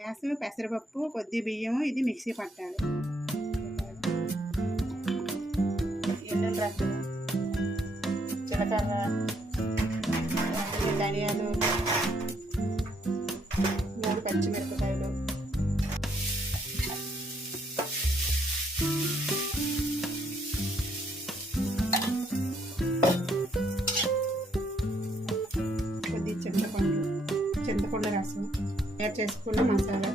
Gas, పెసరపప్పు, కొద్ది బియ్యము, ఇది మిక్సీ పట్టాలి. ఎల్లుల్లి రద్దులు, జీలకర్ర, ధనియాలు, 3 పచ్చిమిరపకాయలు, కొద్ది చింతపండు రసం, తయారు చేసుకున్న మసాలా,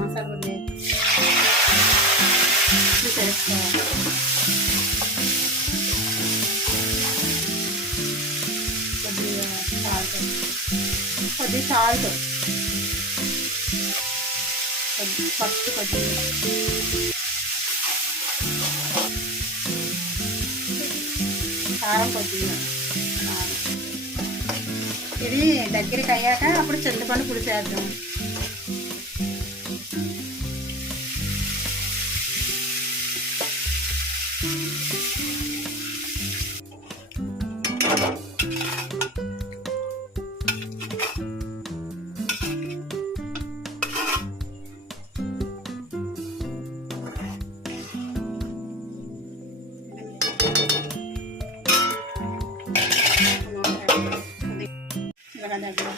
మసాలా చేసుకోవాలి. కొద్ది సాల్ట్, పసుపు, కారం కొద్దిగా. ఇది దగ్గరికి అయ్యాక అప్పుడు చింతపండు పులుసు వేద్దాం. దగ్గర